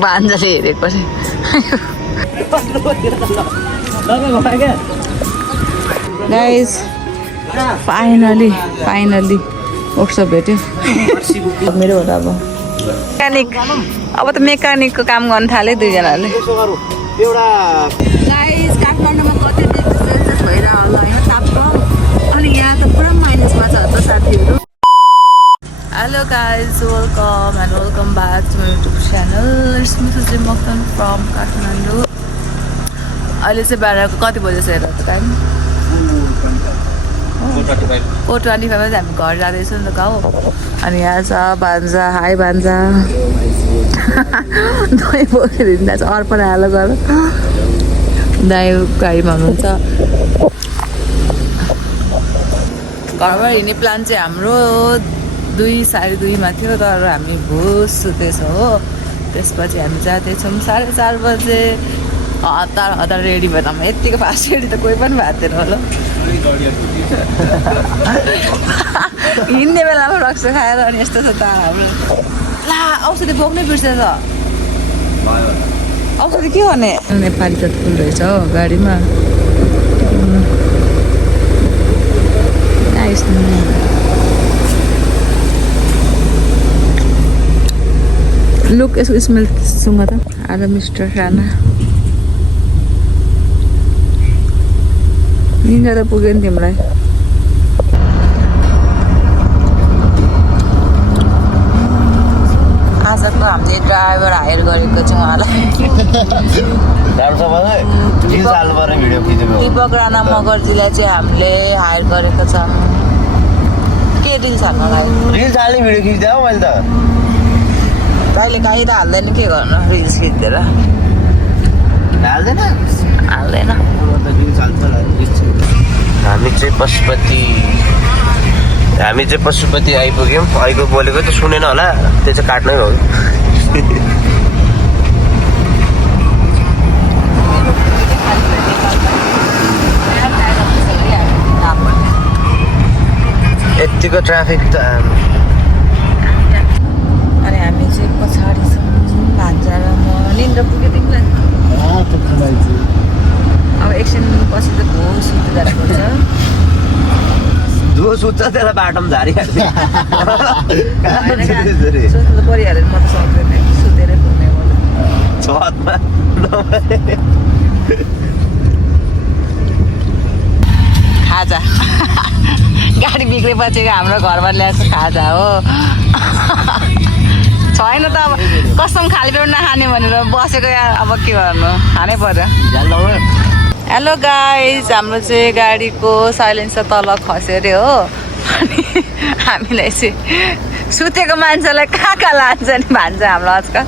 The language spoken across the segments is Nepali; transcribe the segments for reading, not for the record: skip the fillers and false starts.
भान्जाले हेरेको गाइस फाइनली वर्कसप भेट्यो मेरो हो त अब मेकानिक अब त मेकानिकको काम गर्न थाले दुईजनाले गाइस काठमाडौँमा कति सेल्सियस भइरहेको होला होइन तापक्रम अनि यहाँ त पुरा माइनसमा छ त साथीहरू hello guys welcome back to my YouTube channel Smita Moktan from Kathmandu अहिले चाहिँ बाह्रको कति बजेसक्यो त टाइम 4:25 हामी घर जाँदैछौँ नि त गाउँ अनि यहाँ छ भान्जा हाई भान्जा दही बोकेर हिँड्दा चाहिँ अर्पण हालो गर दाइ गाडीमा हुनुहुन्छ घरबाट हिँड्ने प्लान चाहिँ हाम्रो 2:30 थियो तर हामी भुस सुतेछौँ हो त्यसपछि हामी जाँदैछौँ 4:30 बजे हतार रेडी भएर यत्तिको फास्ट रेडी त कोही पनि भएको थिएन होला हिँड्ने बेलामा रक्स खाएर अनि यस्तो छ त हाम्रो ला औषधि बोक्नै बिर्सेछ औषधि के गर्ने नेपाली त फुल रहेछ हो गाडीमा लुक यसको स्मेलसँग त आज मिस्टर राणा निन्जा त पुग्यो नि तिमीलाई आजको हामीले ड्राइभर हायर गरेको छौँ उहाँलाई दिपक राणा मगरजीलाई चाहिँ हामीले हायर गरेको छौँ के रिल्स हाल्नलाई रिल्स हाल्ने भिडियो खिच्दै हो मैले त कहिले काहीँ त हाल्दैन के गर्नु रिल्स खिच्देर हाल्दैन हामी चाहिँ पशुपति आइपुग्यौँ अहिले बोलेको त सुनेन होला त्यो चाहिँ काट्नै हो यतिको ट्राफिक त अनि हामी चाहिँ पछाडि भान्जा र म निन्द्रा पुग्यो तिमीलाई अब एकछिन पछि त भो सुत्नु जानुपर्छ जो सुत्छ त्यसलाई बाटोमा झारिहाल्छ सोच्नु त परिहाल्यो म त सक्दैन सुतेरै पुग्ने मैले छतमा खाजा गाडी बिग्रेपछि हाम्रो घरमा ल्याएको खाजा हो छैन त अब कसम खाली पेट नखाने भनेर बसेको यहाँ अब के गर्नु खानै पर्यो हेलो गाइज हाम्रो चाहिँ गाडीको साइलेन्सर तल खस्यो अरे हो अनि हामीलाई चाहिँ सुतेको मान्छेलाई कहाँ लान्छ नि भन्छ हाम्रो आजकल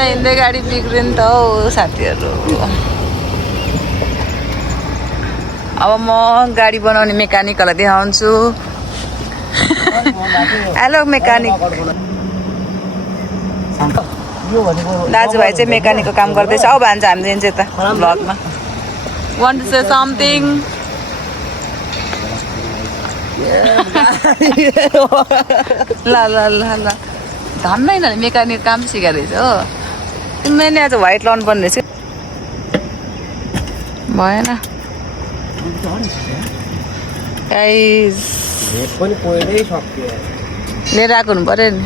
हिँड्दै गाडी बिग्रियो नि त हौ साथीहरू अब म गाडी बनाउने मेकानिकहरूलाई देखाउँछु हेलो मेकानिक दाजुभाइ चाहिँ मेकानिकको काम गर्दैछ औ भन्छ हामी दिन्छ यता भ्लगमा वान्ट टु से समथिङ ल धन्नै न मेकानिक काम सिकाइरहेछ हो मैले आज व्हाइट लाउनु पर्ने रहेछ भएन लिएर आएको हुनु पऱ्यो नि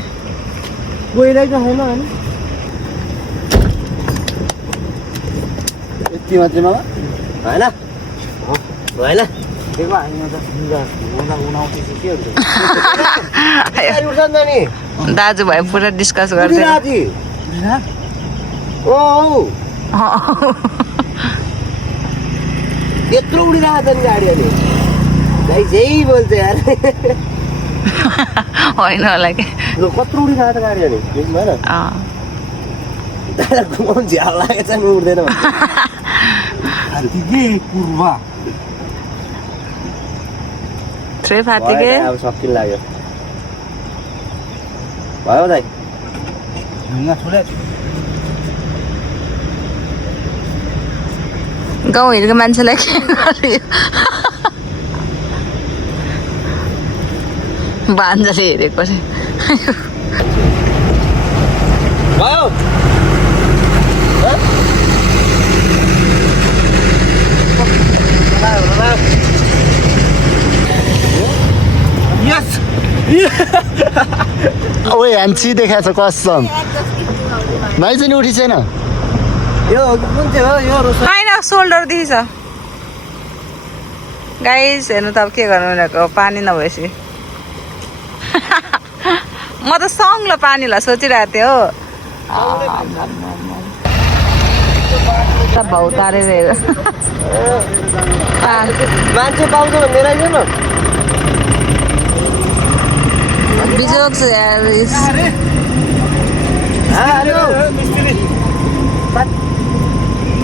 यति मात्रमा होइन दाजुभाइ पुरा डिस्कस गर्दै यत्रो उडिरहेको छ नि गाडी अनि जै बोल्छ यार होइन होला कि कत्रो उडिरहेको छ गाडी अनि भएन घुमाउनु झ्याल लागेको छ नि उड्दैन थ्रे फातिके अब सकिन लाग्यो भयो दाइ गाउँ हिँडेको मान्छेलाई के गर्यो भान्जाले हेरेको रे ओए ह्यान्सी देखाएको छ कसम भाइ चाहिँ उठी छैन यो कुन चाहिँ हो यो होइन सोल्डरदेखि छ गाइस हेर्नु त अब के गर्नु उनीहरूको पानी नभएपछि म त सङ्लो पानीलाई सोचिरहेको थिएँ हो भाउ तारेर मान्छे पाउँछ भन्ने रहेछ न बिजोक छ यार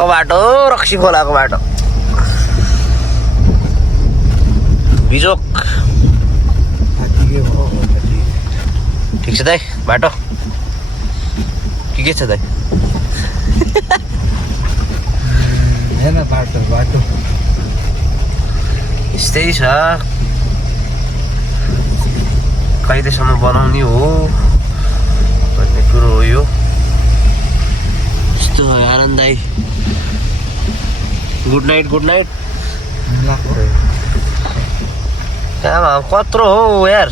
बाटो रक्सी खोलाको बाटो बिजोक ठिक छ दाइ बाटो के छ दाइ बाटो यस्तै छ कहिलेसम्म बनाउने हो भन्ने कुरो हो यो यस्तो आनन्द दाइ गुड नाइट कत्रो हो यार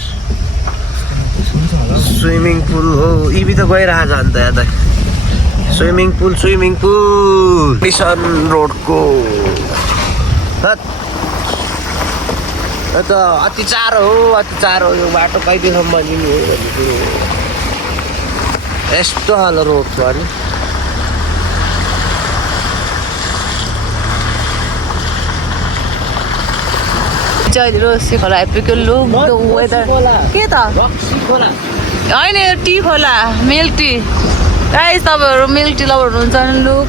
स्विमिङ पुल हो इबी त गइरहेको छ अन्त यहाँ त स्विमिङ पुल मिसन रोडको त अति चारो हो यो बाटो कहिलेसम्म लिने हो भन्ने कुरो हो यस्तो खाले रोड छ अनि चाहिँ रोसी खोला आइपुग्यो लुक द वेदर के त होइन यो टी खोला मिल्क टी गाइस तपाईँहरू मिल्क टी लभर हुनुहुन्छ भने लुक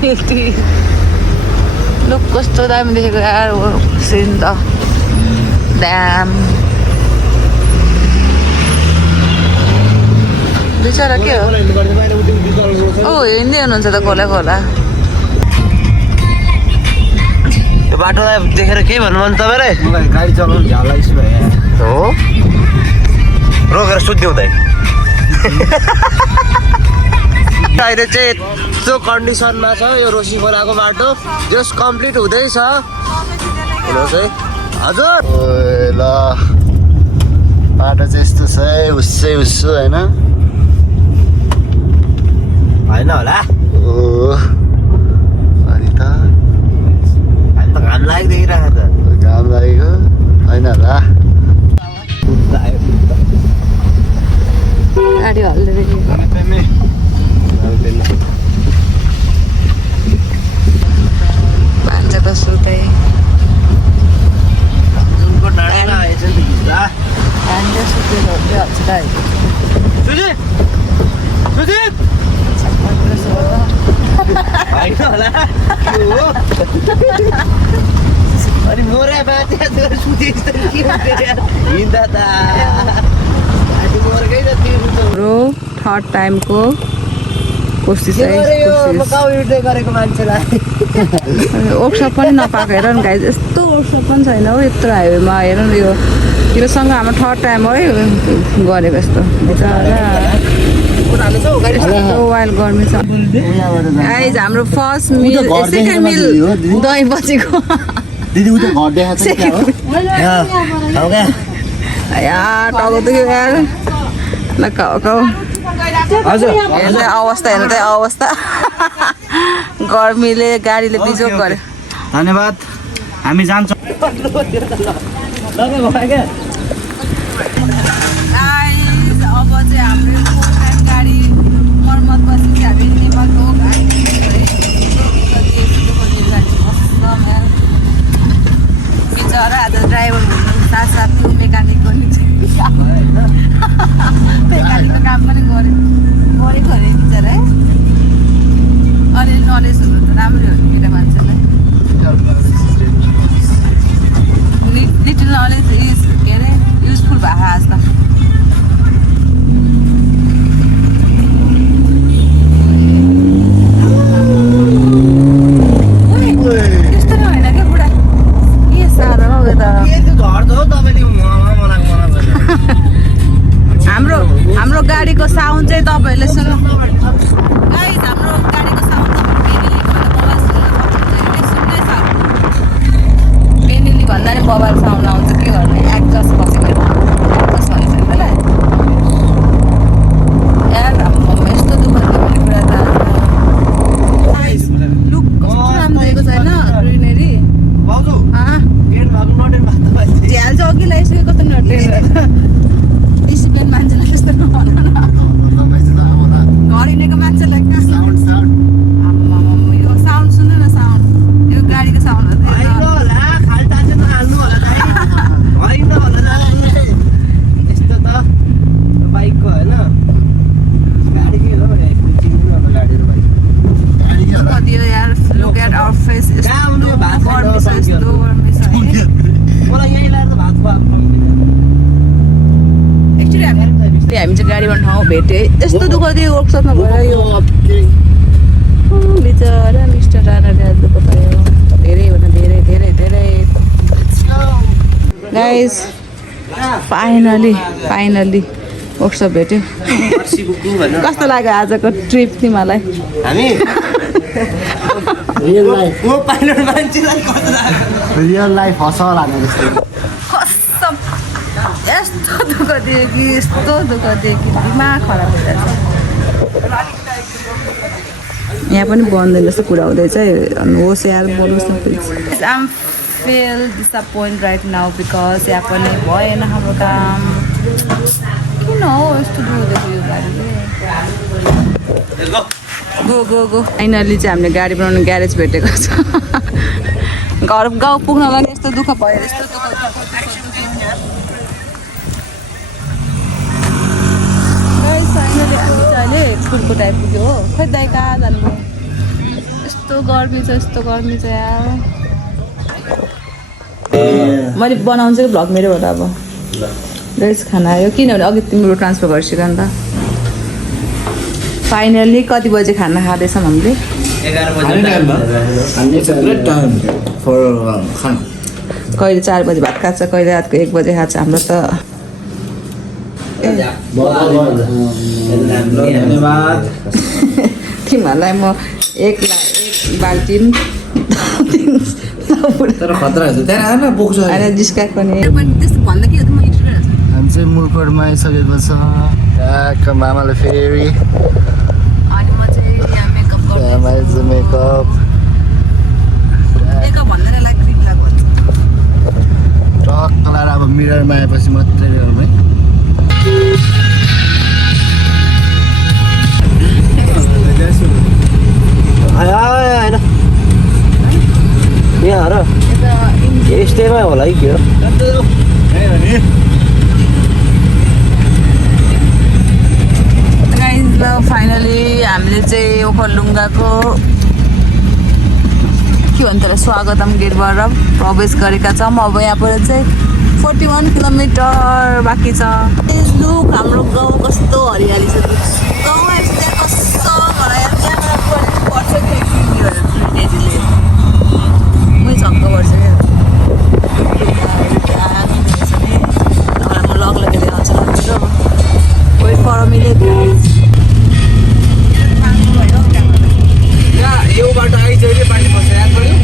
मिल्क टी लुक कस्तो दामी देखेको यार सिन त ड्याम बिचरा के हो हिँड्दै हुनुहुन्छ त खोला यो बाटोलाई देखेर के भन्नु मन तपाईँलाई मलाई गाडी चलाउनु झ्यालाइस भयो हो रोकेर सुत्ने हुँदै अहिले चाहिँ यस्तो कन्डिसनमा छ यो रोसी खोलाको बाटो जस कम्प्लिट हुँदैछ हजुर ल बाटो चाहिँ यस्तो छ है उस्सु होइन होइन होला अनि त घाम लागिदेखिरहेको त घाम लागेको होइन होला गाडी हल्दै भान्जा त सुतै जुनको डाँडा आएछ नि त भान्जा सुतेर हल्दै हाल्छ त होइन होला अनि मोरा बाँचे सुतेछ त के हिँड्दा त मोरकै जति हाम्रो थर्ड टाइमको कोसिस है गरेको मान्छेलाई वर्कसप पनि नपाएको हेर न गाइस यस्तो वर्कसप पनि छैन हौ यत्रो हाइवेमा हेर न योसँग हाम्रो थर्ड टाइम है गरेको यस्तो वाइल्ड गर्मी छ गाइस हाम्रो फर्स्ट मिल सेकेन्ड मिल दही बचेको दिदी उता घर देखाएको यार टाउको दुख्यो यार ल खाऊ हेर्नु अवस्था गर्मीले गाडीले बिजोक गर्यो धन्यवाद हामी जान्छौँ अब चाहिँ हाम्रो गाडी मर्मत पछि हामी नेपालको बिचरा आज ड्राइभर हुनु साथसाथ त्यो मेकानिकको मेकानिकको काम पनि गरेको अरे बिचरा है अलिअलि नलेजहरू त राम्रै हो केटा मान्छेलाई लिटल नलेज इज के अरे युजफुल भएको आज त यस्तो होइन क्या बुढा के साह्रो हौ यो त घर त हो तपाईँले मलाई झ्याल चाहिँ अघि लगाइसकेको कस्तो नटेन डिसिप्लिन मान्छेलाई त्यस्तो नभन घर हिँडेको मान्छेलाई यो साउन्ड सुन्नु न साउन्ड यो गाडीको साउन्ड बाइकको होइन गाडीकै हो कति हो यार लुक एट आवर फेस हामी चाहिँ गाडीमा ठाउँ भेटेँ यस्तो दुःख थियो वर्कसपमा भयो यो बिचरा मिस्टर राणाले दुःख पायो धेरै भन्दा धेरै धेरै धेरै गाइस फाइनली वर्कसप भेट्यो कस्तो लाग्यो आजको ट्रिप तिमीलाई हामी रियल लाइफ हसल हाल्ने जस्तो कसम यस्तो दुःख दियो कि यस्तो दुःख दियो कि दिमाग खराब भइरहेछ यहाँ पनि बन्दैन जस्तो कुरा हुँदैछ होस् यार बोल्नुहोस् न please I'm fail disappoint right now because यहाँ पनि भएन हाम्रो काम किन हो यस्तो दुःख यो गाडीले गो फाइनली चाहिँ हामीले गाडी बनाउने ग्यारेज भेटेको छ घर गाउँ पुग्नलाई यस्तो दुःख भयो यस्तो दुःख अहिले फुलको टाइप पुग्यो हो खै दाइ कहाँ जानुभयो यस्तो गर्मी छ यार मैले बनाउँछु भ्लग मेरोबाट अब रेस खाना आयो किनभने अघि तिम्रो ट्रान्सफर गरिसक्यो नि त फाइनल्ली कति बजे खाना खाँदैछौँ हामीले 11 कहिले 4 बजे भात खान्छ कहिले रातको 1 बजे खान्छ हाम्रो त तिमीहरूलाई म एक बाल्टिन तर खतरा हुन्छ त्यहाँ बोक्छ होइन जिस्काएको नि त्यस्तो भन्दा के हो त म हामी चाहिँ मुलकोटमा आइसकेको छ त्यहाँको मामाले फेरि अनि म चाहिँ यहाँ मेकअप गर्छु मेकअप मेकअप भन्दैन लाइक क्रिम लगाएको टक्क लाएर अब मिररमा आएपछि मात्रै गर्ने होइन यहाँ र यस्तैमा होला है के हो गाइस ल फाइनली हामीले चाहिँ ओखलढुङ्गाको के भन्छ र स्वागतम गेटबाट प्रवेश गरेका छौँ अब यहाँबाट चाहिँ 41 किलोमिटर बाँकी छ लुक हाम्रो गाउँ कस्तो हरियाली छ गाउँ आएपछि त्यहाँ कस्तो क्यामेरा पर्छ डेजीले मै छक्क पर्छ म लग लगेर आउँछ ल वेट फर मिले यो बाटो आइसक्यो पानी पर्छ याद पऱ्यो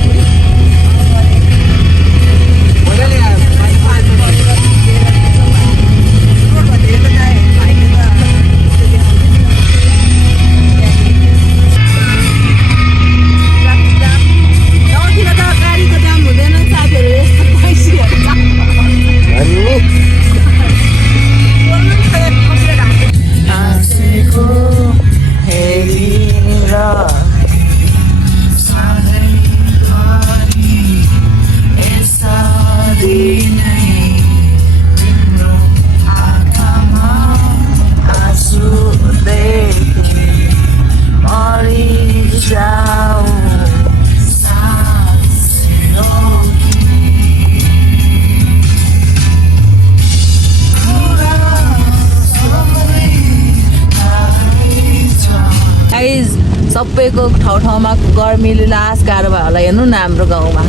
सबैको ठाउँमा गर्मीले लास गाह्रो भयो होला हेर्नु न हाम्रो गाउँमा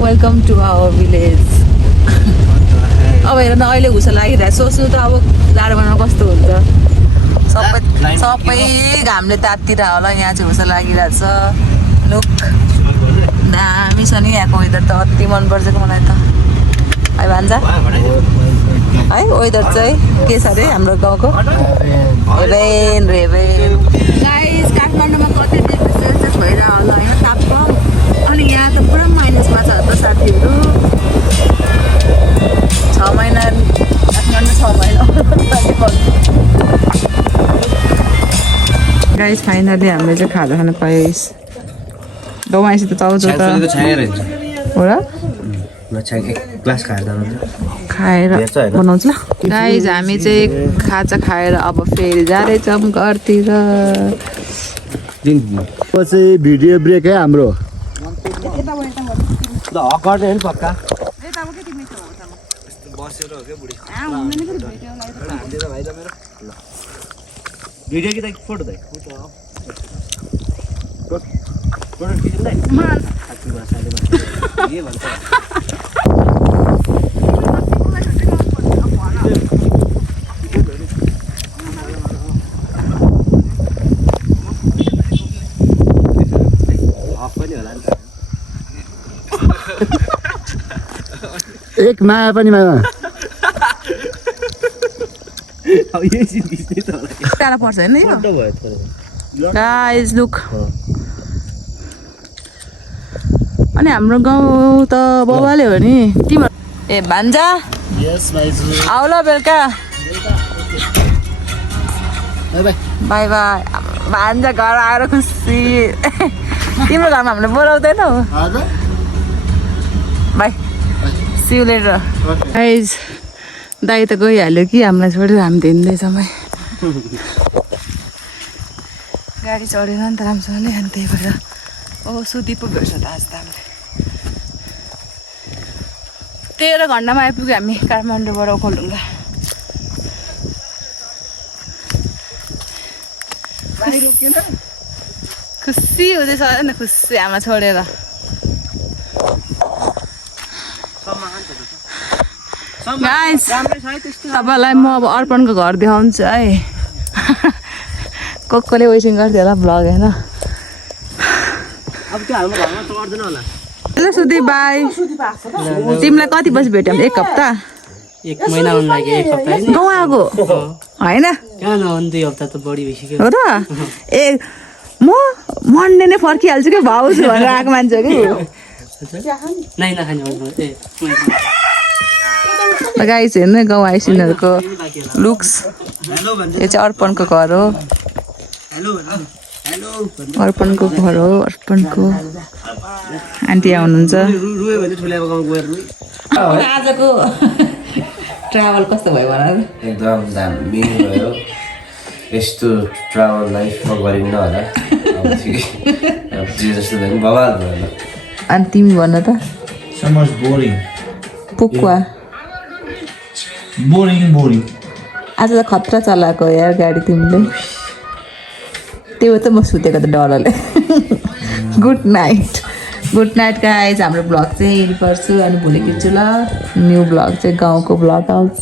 वेलकम टु आवर भिलेज अब हेर न अहिले घुस लागिरहेको सोच्नु त अब जाडो महिनामा कस्तो हुन्छ सबै घामले तात्तिर होला यहाँ चाहिँ घुस लागिरहेछ लुक दामी छ नि यहाँको वेदर त अति मनपर्छ मलाई त है भान्जा है वेदर चाहिँ के छ अरे हाम्रो गाउँको रेन गाइस काठमाडौँमा कति डिग्री सेल्सियस भइरह होला होइन तापक्रम अनि यहाँ त पुरा माइनसमा छ गाइस फाइनली हामीले चाहिँ खाजा खानु पाइस गाउँमा आएपछि त चाउचाउ त छाएर हुन्छ हो र एक ग्लास खाएर खाएर बनाउँछ ल गाइस हामी चाहिँ खाजा खाएर अब फेरि जाँदैछौँ घरतिर पछि भिडियो ब्रेक है हाम्रो गर्ने होइन पक्का भिडियो कि त फोटो दाइ एक माया पनि माया टाढा पर्छ होइन यो गाइस लुक अनि हाम्रो गाउँ त बाबाले हो नि तिम्रो ए भान्जा यस भाइजू आउ ल बेलुका बाई बाई बाई बाई भान्जा घर आएर खुसी तिम्रो घरमा हामीले बोलाउँदैनौ हजुर bye see you later guys दाइ त गइहाल्यो कि हामीलाई छोडेर हामी हिँड्दैछौँ है गाडी चढेर नि त राम्रोसँगले अनि त्यही भएर ओ सुती पो भेट्छ त आज त हामीले 13 घन्टामा आइपुग्यो हामी काठमाडौँबाट ओखलढुङ्गा खुसी हुँदैछ होइन खुसी आमा छोडेर गाइस तपाईँलाई म अब अर्पणको घर देखाउँछु है कसले वेटिङ गर्थ्यो होला भ्लग होइन ल सुधी बाई तिमीलाई कति बजी भेट्यौँ 1 हप्ता 1 महिना हुन लाग्यो 1 हप्ता हैन गाउँ आएको होइन कहाँ नहुन् 2 हप्ता त बढी भइसक्यो हो त ए म मन्डे नै फर्किहाल्छु कि भाउजू भनेर आएको मान्छे कि नै नखाने भन्नु ए गाइस हेर्नु गाउँ आइसिनहरूको लुक्स यो चाहिँ अर्पणको घर हो अर्पणको घर हो अर्पणको आन्टी आउनुहुन्छ आजको ट्राभल कस्तो भयो भन एकदम दामी भयो यस्तो ट्राभल लाइफ म गरिन्न होला अब ठिकै अब जे जस्तो भयो बवाल भयो अनि तिमी भन त So much boring. पुक्वा Boring. आज त खतरा चलाएको यार गाडी तिमीले त्यो त म सुतेको त डरले गुड नाइट गाइज हाम्रो ब्लग चाहिँ यहीँ पर्छु अनि भोलि खिच्छु ल न्यू ब्लग चाहिँ गाउँको ब्लग आउँछ